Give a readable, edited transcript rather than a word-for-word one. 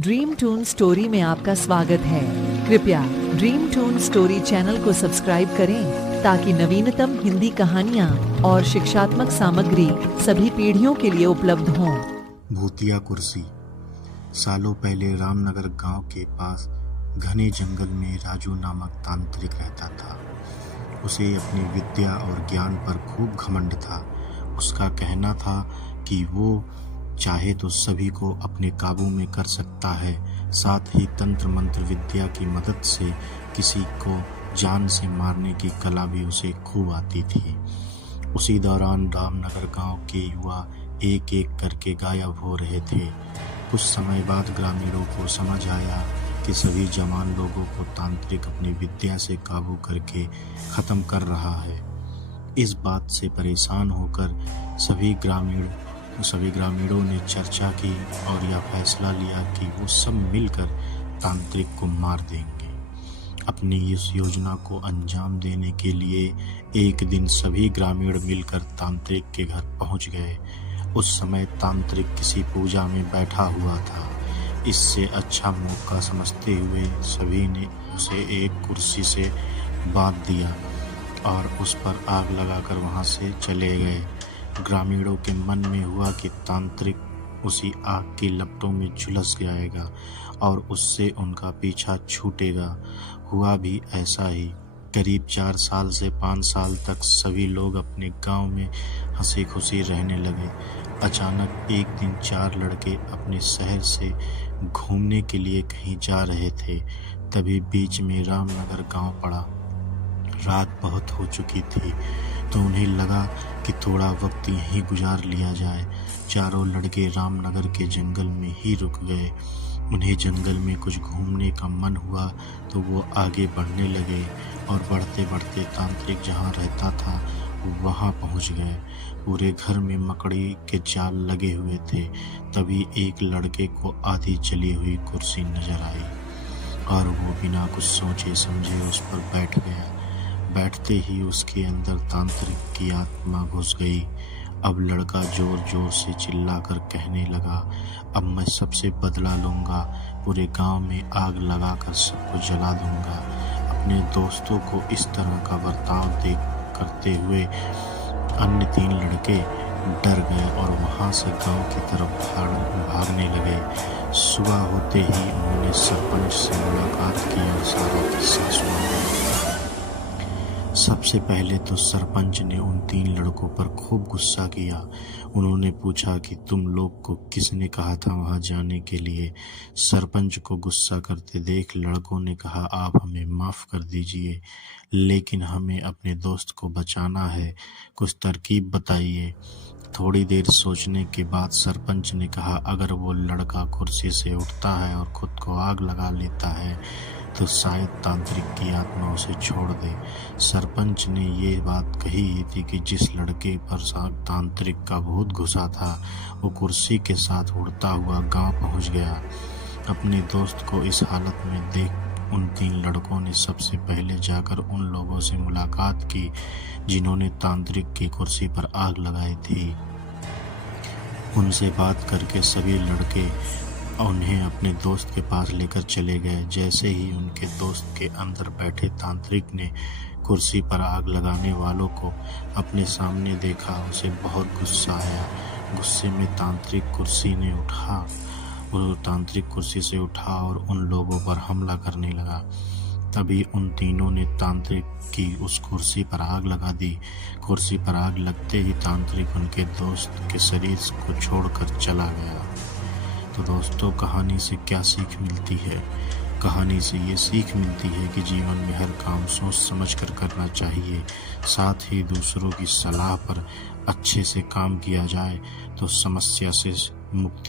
Dream twin story में आपका स्वागत है। कृपया ड्रीम टून स्टोरी चैनल को सब्सक्राइब करें ताकि नवीनतम हिंदी कहानियाँ और शिक्षात्मक सामग्री सभी पीढ़ियों के लिए उपलब्ध हों। भूतिया कुर्सी। सालों पहले रामनगर गांव के पास घने जंगल में राजू नामक तांत्रिक रहता था। उसे अपनी विद्या और ज्ञान पर खूब घमंड था। उसका कहना था कि वो चाहे तो सभी को अपने काबू में कर सकता है, साथ ही तंत्र मंत्र विद्या की मदद से किसी को जान से मारने की कला भी उसे खूब आती थी। उसी दौरान रामनगर गांव के युवा एक एक करके गायब हो रहे थे। कुछ समय बाद ग्रामीणों को समझ आया कि सभी जवान लोगों को तांत्रिक अपनी विद्या से काबू करके खत्म कर रहा है। इस बात से परेशान होकर सभी ग्रामीणों ने चर्चा की और यह फैसला लिया कि वो सब मिलकर तांत्रिक को मार देंगे। अपनी इस योजना को अंजाम देने के लिए एक दिन सभी ग्रामीण मिलकर तांत्रिक के घर पहुंच गए। उस समय तांत्रिक किसी पूजा में बैठा हुआ था। इससे अच्छा मौका समझते हुए सभी ने उसे एक कुर्सी से बांध दिया और उस पर आग लगाकर वहां से चले गए। ग्रामीणों के मन में हुआ कि तांत्रिक उसी आग की लपटों में झुलस जाएगा और उससे उनका पीछा छूटेगा। हुआ भी ऐसा ही। करीब 4 साल से 5 साल तक सभी लोग अपने गांव में हंसी खुशी रहने लगे। अचानक एक दिन 4 लड़के अपने शहर से घूमने के लिए कहीं जा रहे थे। तभी बीच में रामनगर गांव पड़ा। रात बहुत हो चुकी थी तो उन्हें लगा कि थोड़ा वक्त यहीं गुजार लिया जाए। चारों लड़के रामनगर के जंगल में ही रुक गए। उन्हें जंगल में कुछ घूमने का मन हुआ तो वो आगे बढ़ने लगे और बढ़ते बढ़ते तांत्रिक जहाँ रहता था वहाँ पहुँच गए। पूरे घर में मकड़ी के जाल लगे हुए थे। तभी एक लड़के को आधी चली हुई कुर्सी नजर आई और वो बिना कुछ सोचे समझे उस पर बैठ गया। बैठते ही उसके अंदर तांत्रिक की आत्मा घुस गई। अब लड़का जोर जोर से चिल्लाकर कहने लगा, अब मैं सबसे बदला लूंगा, पूरे गांव में आग लगाकर सबको जला दूंगा। अपने दोस्तों को इस तरह का बर्ताव करते हुए अन्य 3 लड़के डर गए और वहां से गांव की तरफ भागने लगे। सुबह होते ही उन्होंने सरपंच से मुलाकात की और सारा किस्सा सुना। सबसे पहले तो सरपंच ने उन 3 लड़कों पर खूब गुस्सा किया। उन्होंने पूछा कि तुम लोग को किसने कहा था वहां जाने के लिए। सरपंच को गुस्सा करते देख लड़कों ने कहा, आप हमें माफ कर दीजिए, लेकिन हमें अपने दोस्त को बचाना है, कुछ तरकीब बताइए। थोड़ी देर सोचने के बाद सरपंच ने कहा, अगर वो लड़का कुर्सी से उठता है और खुद को आग लगा लेता है तो शायद तांत्रिक की आत्मा उसे छोड़ दे। सरपंच ने ये बात कही थी कि जिस लड़के पर तांत्रिक का भूत घुसा था वो कुर्सी के साथ उड़ता हुआ गांव पहुंच गया। अपने दोस्त को इस हालत में देख उन 3 लड़कों ने सबसे पहले जाकर उन लोगों से मुलाकात की जिन्होंने तांत्रिक की कुर्सी पर आग लगाई थी। उनसे बात करके सभी लड़के उन्हें अपने दोस्त के पास लेकर चले गए। जैसे ही उनके दोस्त के अंदर बैठे तांत्रिक ने कुर्सी पर आग लगाने वालों को अपने सामने देखा, उसे बहुत गुस्सा आया। गुस्से में तांत्रिक कुर्सी से उठा और उन लोगों पर हमला करने लगा। तभी उन तीनों ने तांत्रिक की उस कुर्सी पर आग लगा दी। कुर्सी पर आग लगते ही तांत्रिक उनके दोस्त के शरीर को छोड़कर चला गया। तो दोस्तों, कहानी से क्या सीख मिलती है? कहानी से ये सीख मिलती है कि जीवन में हर काम सोच समझ कर करना चाहिए। साथ ही दूसरों की सलाह पर अच्छे से काम किया जाए तो समस्या से मुक्ति